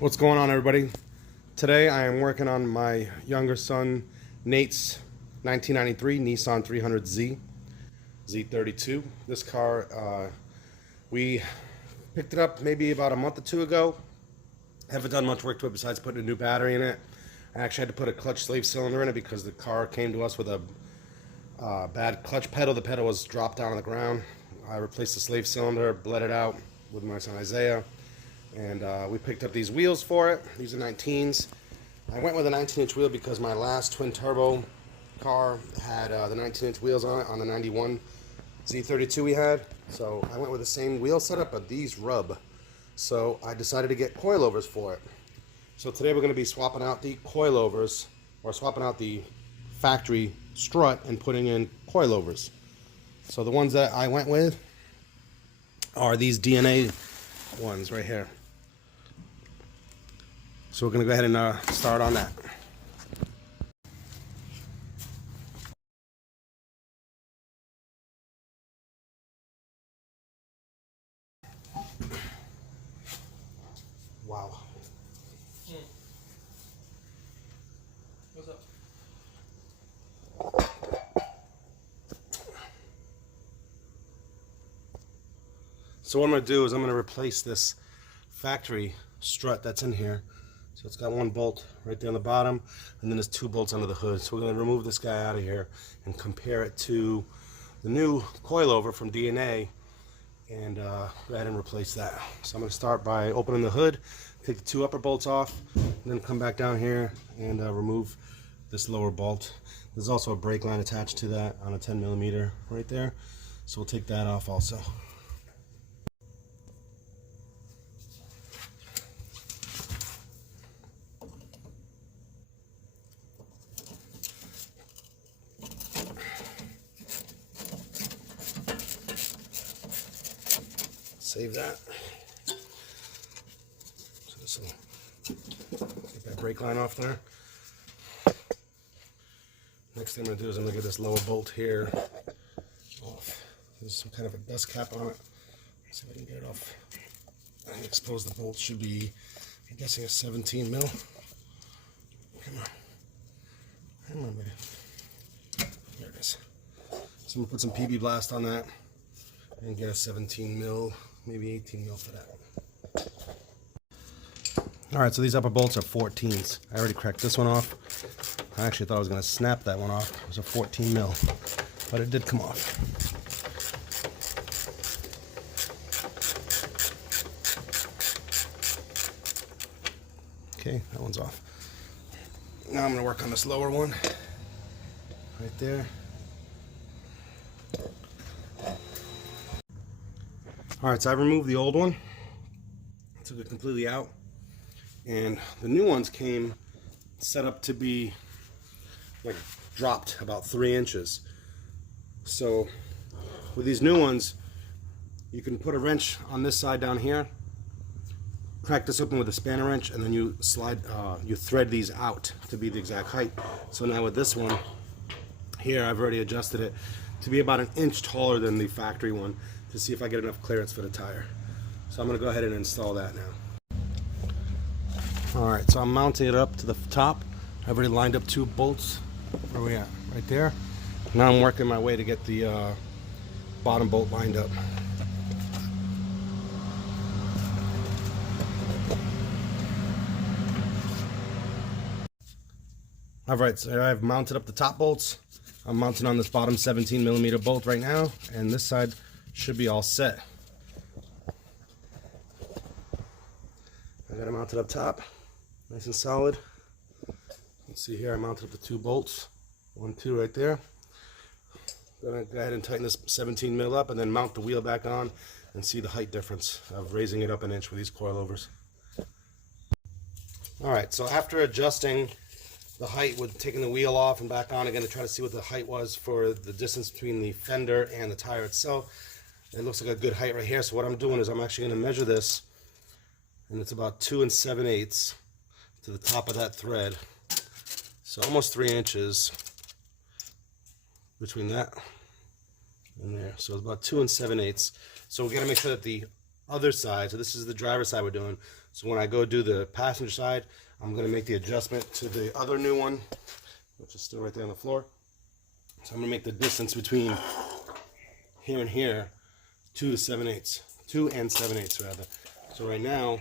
What's going on, everybody? Today I am working on my younger son Nate's 1993 Nissan 300Z Z32. This car, we picked it up maybe about a month or two ago. Haven't done much work to it besides putting a new battery in it. I actually had to put a clutch slave cylinder in it because the car came to us with a bad clutch pedal. The pedal was dropped down on the ground. I replaced the slave cylinder, bled it out with my son Isaiah, and we picked up these wheels for it. These are 19s. I went with a 19-inch wheel because my last twin turbo car had the 19-inch wheels on it on the 91 Z32 we had. So I went with the same wheel setup, but these rub. So I decided to get coilovers for it. So today we're going to be swapping out the coilovers, or swapping out the factory strut and putting in coilovers. So the ones that I went with are these DNA ones right here. So we're going to go ahead and start on that. Wow. What's up? So what I'm going to do is I'm going to replace this factory strut that's in here. So it's got one bolt right there on the bottom, and then there's two bolts under the hood. So we're going to remove this guy out of here and compare it to the new coilover from DNA and go ahead and replace that. So I'm going to start by opening the hood, take the two upper bolts off, and then come back down here and remove this lower bolt. There's also a brake line attached to that on a 10mm right there. So we'll take that off also. Save that. So this will get that brake line off there. Next thing I'm going to do is I'm going to get this lower bolt here off. There's some kind of a dust cap on it. Let's see if I can get it off. And expose the bolt. Should be, I'm guessing, a 17 mil. Come on. Come on, baby. There it is. So I'm going to put some PB Blast on that and get a 17 mil, maybe 18 mil for that. Alright, so these upper bolts are 14s. I already cracked this one off. I actually thought I was going to snap that one off. It was a 14 mil, but it did come off. Okay, that one's off. Now I'm going to work on this lower one, right there. Alright, so I've removed the old one. Took it completely out. And the new ones came set up to be like dropped about 3 inches. So with these new ones, you can put a wrench on this side down here, crack this open with a spanner wrench, and then you slide, you thread these out to be the exact height. So now with this one here, I've already adjusted it to be about 1 inch taller than the factory one to see if I get enough clearance for the tire. So I'm going to go ahead and install that now. Alright, so I'm mounting it up to the top. I've already lined up 2 bolts. Where are we at? Right there. Now I'm working my way to get the bottom bolt lined up. Alright, so I've mounted up the top bolts. I'm mounting on this bottom 17mm bolt right now, and this side should be all set. I got it mounted up top, nice and solid. You can see here I mounted up the 2 bolts, 1, 2 right there. Gonna go ahead and tighten this 17 mil up and then mount the wheel back on and see the height difference of raising it up 1 inch with these coilovers. Alright, so after adjusting the height with taking the wheel off and back on again to try to see what the height was for the distance between the fender and the tire itself, it looks like a good height right here. So what I'm doing is I'm actually going to measure this, and it's about 2 7/8 to the top of that thread. So almost 3 inches between that and there. So it's about 2 7/8. So we got to make sure that the other side, so this is the driver's side we're doing, So when I go do the passenger side, I'm going to make the adjustment to the other new one, which is still right there on the floor. So I'm going to make the distance between here and here 2 and 7/8 rather. So right now,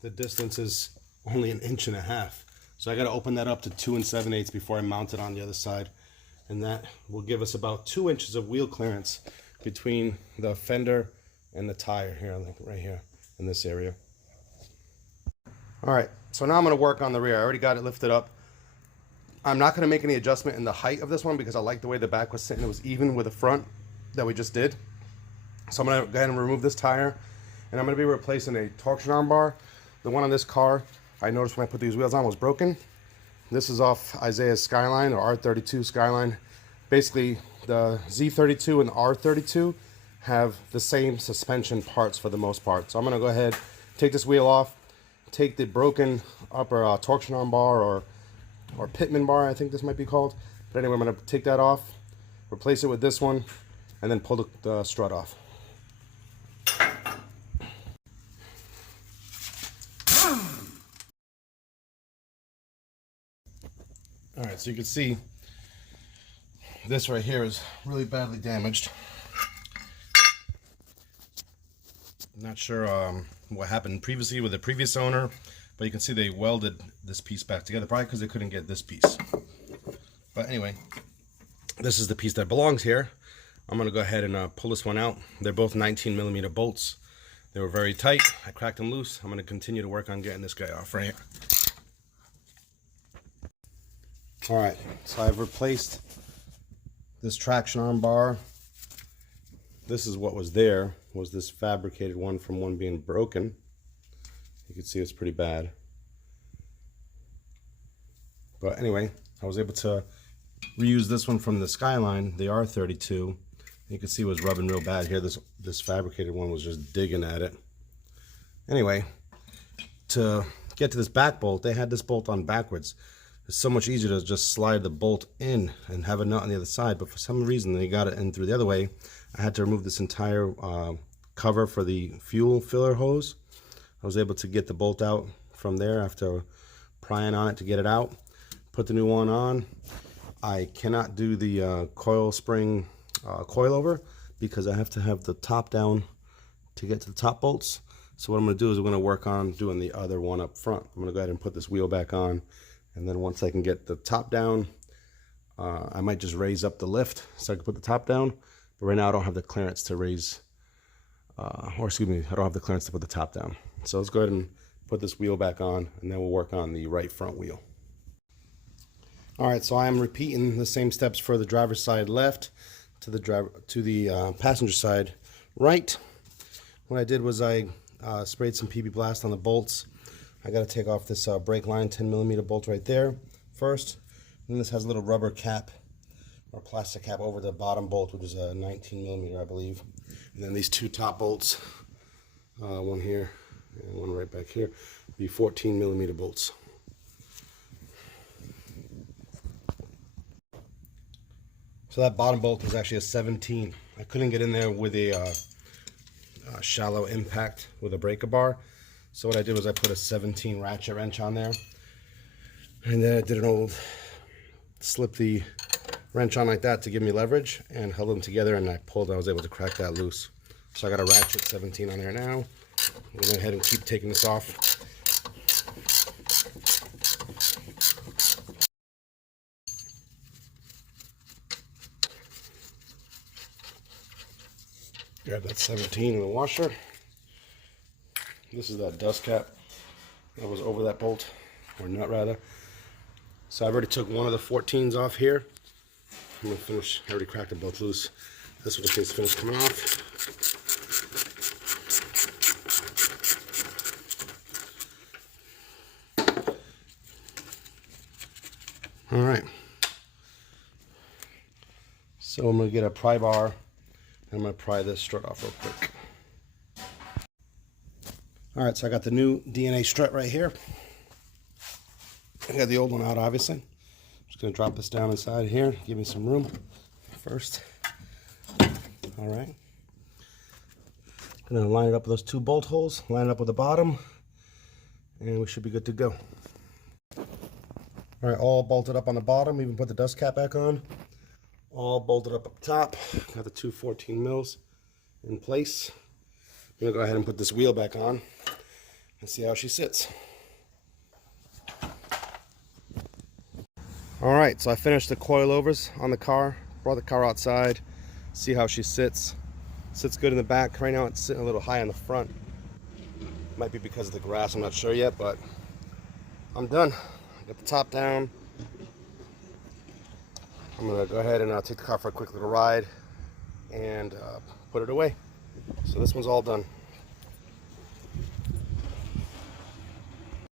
the distance is only 1.5 inches. So I got to open that up to 2 7/8 before I mount it on the other side. And that will give us about 2 inches of wheel clearance between the fender and the tire here, like right here in this area. All right, so now I'm going to work on the rear. I already got it lifted up. I'm not going to make any adjustment in the height of this one because I like the way the back was sitting. It was even with the front that we just did. So I'm going to go ahead and remove this tire, and I'm going to be replacing a torsion arm bar. The one on this car, I noticed when I put these wheels on, was broken. This is off Isaiah's Skyline, or R32 Skyline. Basically, the Z32 and the R32 have the same suspension parts for the most part. So I'm going to go ahead, take this wheel off, take the broken upper torsion arm bar or pitman bar, I think this might be called. But anyway, I'm going to take that off, replace it with this one, and then pull the strut off. All right, so you can see this right here is really badly damaged. Not sure what happened previously with the previous owner, but you can see they welded this piece back together, probably because they couldn't get this piece. But anyway, this is the piece that belongs here. I'm going to go ahead and pull this one out. They're both 19mm bolts. They were very tight. I cracked them loose. I'm going to continue to work on getting this guy off right here. All right, so I've replaced this traction arm bar. This is what was there, was this fabricated one from one being broken. You can see it's pretty bad. But anyway, I was able to reuse this one from the Skyline, the R32. You can see it was rubbing real bad here. This fabricated one was just digging at it. Anyway, to get to this back bolt, they had this bolt on backwards. It's so much easier to just slide the bolt in and have a nut on the other side, but for some reason they got it in through the other way. I had to remove this entire cover for the fuel filler hose. I was able to get the bolt out from there after prying on it to get it out. Put the new one on. I cannot do the coil spring coilover because I have to have the top down to get to the top bolts. So what I'm going to do is I'm going to work on doing the other one up front. I'm going to go ahead and put this wheel back on. And then once I can get the top down, I might just raise up the lift so I can put the top down. But right now I don't have the clearance to raise, I don't have the clearance to put the top down. So let's go ahead and put this wheel back on, and then we'll work on the right front wheel. All right, so I am repeating the same steps for the driver's side left to the passenger side right. What I did was I sprayed some PB Blast on the bolts. I got to take off this brake line 10mm bolt right there first. And this has a little rubber cap or plastic cap over the bottom bolt, which is a 19mm, I believe. And then these two top bolts, one here and one right back here, be 14mm bolts. So that bottom bolt is actually a 17. I couldn't get in there with a shallow impact with a breaker bar. So what I did was I put a 17 ratchet wrench on there, and then I did an old slip the wrench on like that to give me leverage and held them together, and I was able to crack that loose. So I got a ratchet 17 on there now. I'm gonna go ahead and keep taking this off. Grab that 17 in the washer. This is that dust cap that was over that bolt, or nut rather. So I've already took one of the 14s off here. I'm gonna finish, I already cracked them both loose. This one just needs to finish coming off. All right. So I'm gonna get a pry bar, and I'm gonna pry this strut off real quick. All right, so I got the new DNA strut right here. I got the old one out, obviously. I'm just gonna drop this down inside here, give me some room first. All right. Gonna line it up with those 2 bolt holes, line it up with the bottom, and we should be good to go. All right, all bolted up on the bottom. Even put the dust cap back on. All bolted up top. Got the 2 14 mils in place. I'm gonna go ahead and put this wheel back on and see how she sits. All right, so I finished the coilovers on the car. Brought the car outside. See how she sits. Sits good in the back. Right now it's sitting a little high in the front. Might be because of the grass, I'm not sure yet, but I'm done. Got the top down. I'm gonna go ahead and take the car for a quick little ride and put it away. So this one's all done.